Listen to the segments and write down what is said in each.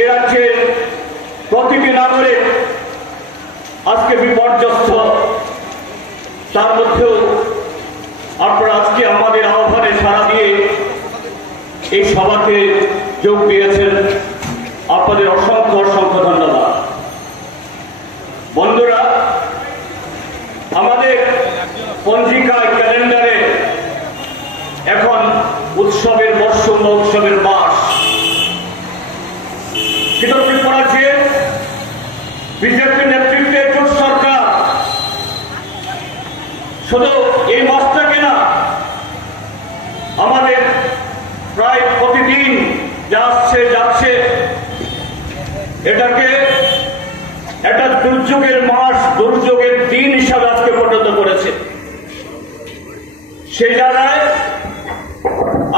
এ রাজ্যের প্রতিটি নাগরিক আজকে বিপর্যস্ত, তার মধ্যেও আপনারা আজকে আমাদের আহ্বানে সাড়া দিয়ে এই সভাতে যোগ দিয়েছেন। আপনাদের অসংখ্য অসংখ্য ধন্যবাদ। বন্ধুরা, আমাদের পঞ্জিকায় ক্যালেন্ডারে এখন উৎসবের মরশুম, উৎসবের মাস। কিন্তু ত্রিপুরা যে বিজেপি নেতৃত্বের জোট সরকার শুধু এই মাসটাকে না, আমাদের প্রায় প্রতিদিন যাচ্ছে এটাকে একটা দুর্যোগের মাস, দুর্যোগের দিন হিসাবে আজকে পরিণত করেছে। সেই জায়গায়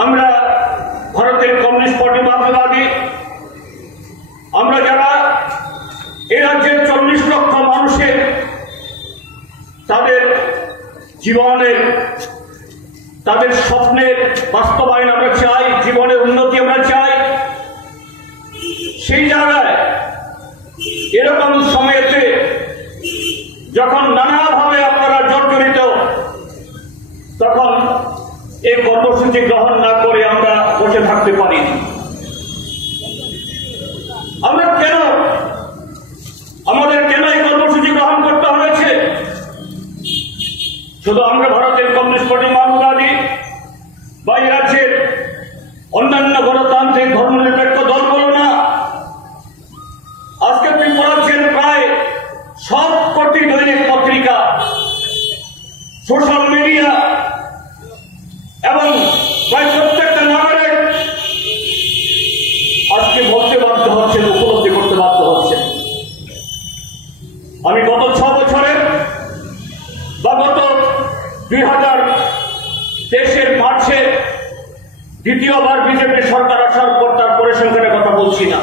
আমরা ভারতের কমিউনিস্ট পার্টি মার্ক্সবাদী, আমরা যারা এ রাজ্যের 40 লক্ষ মানুষের তাদের জীবনের, তাদের স্বপ্নের বাস্তবায়ন আমরা চাই, জীবনের উন্নতি আমরা চাই, সেই জায়গায় এরকম সময়েতে যখন নানাভাবে আপনারা জর্জরিত, তখন এই কর্মসূচি গ্রহণ না করে আমরা বসে থাকতে পারি। আমরা আমাদের কেন এই কর্মসূচি গ্রহণ করতে হয়েছে? শুধু আমরা ভারতের কমিউনিস্ট পার্টি মার্ক্সবাদী বা এই রাজ্যের অন্যান্য গণতান্ত্রিক ধর্মনিরপেক্ষ দলগুলো না, আজকে ত্রিপুরা রাজ্যের প্রায় সবকটি দৈনিক পত্রিকা, সোশ্যাল মিডিয়া এবং প্রায় প্রত্যেকটা নাগরিক আজকে বলতে বাধ্য হচ্ছেন, উপলব্ধি করতে বাধ্য হচ্ছেন। আমি গত 6 বছরের বা গত 2023-এর মার্চে দ্বিতীয়বার বিজেপি সরকার আসার পর তার পরিসংখ্যানের কথা বলছি না,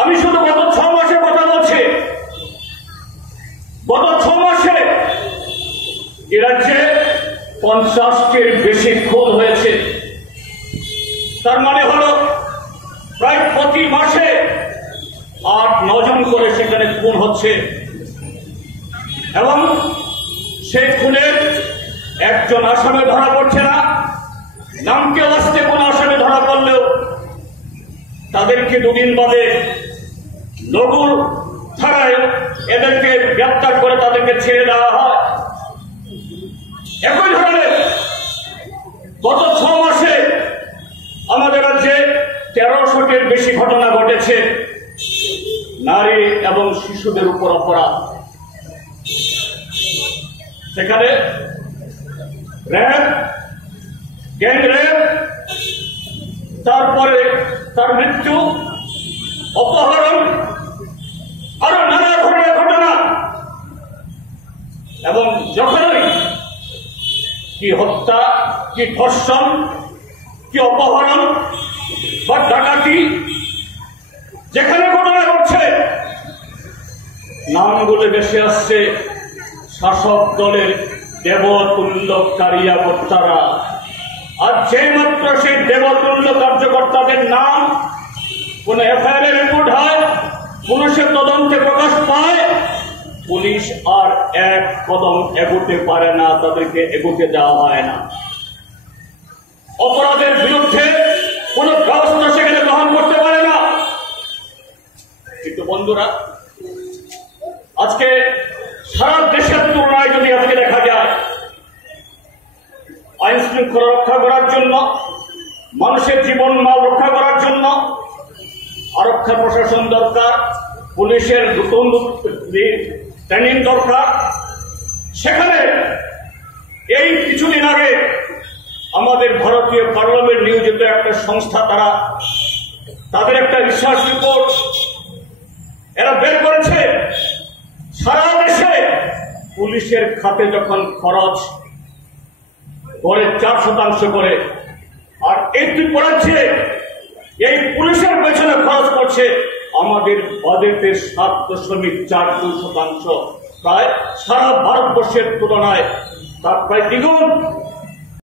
আমি শুধু গত 6 মাসের কথা বলছি। গত 6 মাসে এ রাজ্যে 50-টির বেশি খুন হয়েছে। তার মানে হলো প্রায় প্রতি মাসে 8-9 জন করে সেখানে খুন হচ্ছে, এবং সেই খুনের একজন আসামে ধরা পড়ছে না। নামকে আসতে কোন আসামে ধরা পড়লেও তাদেরকে 2 দিন বাদে লঘু ধারায় এদেরকে গ্রেপ্তার করে তাদেরকে ছেড়ে দেওয়া হয়। একই ধরনের গত 6 মাসে আমাদের রাজ্যে 1300-টির বেশি ঘটনা ঘটেছে নারী এবং শিশুদের উপর অপরাধ। সেখানে র্যাপ, গ্যাং রেপ, তারপরে তার মৃত্যু, অপহরণ, আরো নানা ধরনের ঘটনা। এবং যখনই কি হত্যা, কি ধর্ষণ, কি অপহরণ বা ডাকাতি যেখানে ঘটনা ঘটছে, নামগুলো বেশি আসছে শাসক দলের দেবতুল্য কার্যকর্তারা। আর যে মাত্র সেই দেবতুল্য কার্যকর্তাদের নাম কোন এফআইআর এর রিপোর্ট হয়, পুলিশের তদন্তে প্রকাশ পায়, পুলিশ আর 1 কদম এগোতে পারে না, তাদেরকে এগোতে দেওয়া হয় না। অপরাধের বিরুদ্ধে কোন ব্যবস্থা সেখানে গ্রহণ করতে পারে না। কিন্তু বন্ধুরা, আজকে সারা দেশের তুলনায় যদি আজকে দেখা যায়, আইন শৃঙ্খলা রক্ষা করার জন্য, মানুষের জীবন মাল রক্ষা করার জন্য আরক্ষা প্রশাসন দরকার, পুলিশের নতুন ট্রেনিং দরকার। সেখানে এই কিছুদিন আগে আমাদের ভারতীয় পার্লামেন্ট নিয়োজিত একটা সংস্থা, তাদের একটা রিসার্চ রিপোর্ট এরা বের করেছে, সারা দেশে পুলিশের খাতে যখন খরচ করে 4% করে, আর এই ত্রিপুরা রাজ্যে এই পুলিশের পেছনে খরচ করছে আমাদের বাজেটের 7.42%, প্রায় সারা ভারতবর্ষের তুলনায় তার প্রায় দ্বিগুণ।